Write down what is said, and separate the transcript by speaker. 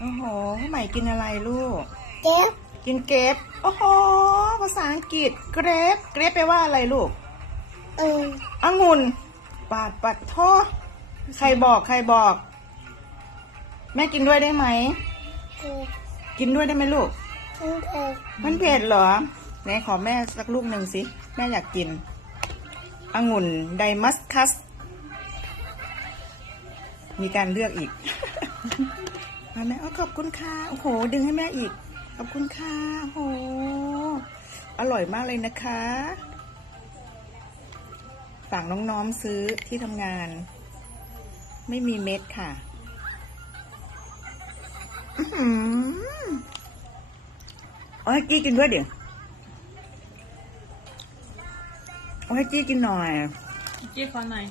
Speaker 1: โอ้โหพ่อใหม่กินอะไรลูก
Speaker 2: เจ็บ
Speaker 1: กินเกรปโอ้โห ภาษาอังกฤษเกรปเกรปแปลว่าอะไรลูก
Speaker 2: เออ
Speaker 1: องุ่นปาดปัดโทใครบอกใครบอก แม่กินด้วยได้ไหม
Speaker 2: เออ
Speaker 1: กินด้วยได้ไหมลูก
Speaker 2: ทั้งเผ็ด
Speaker 1: มันเผ็ดเหรอ ไหนขอแม่สักลูกหนึ่งสิ แม่อยากกิน องุ่นไดมัสคัส มีการเลือกอีก มาแม่เอาขอบคุณค่ะโอ้โห ดึงให้แม่อีก ขอบคุณค่ะโอ้โหอร่อยมากเลยนะคะฝากน้องๆซื้อที่ทำงาน ไม่มีเม็ดค่ะอื้อหือเอาให้กี้กินด้วยเดี๋ยวเอาให้กี้กินหน่อย
Speaker 3: จี้ขอหน่อย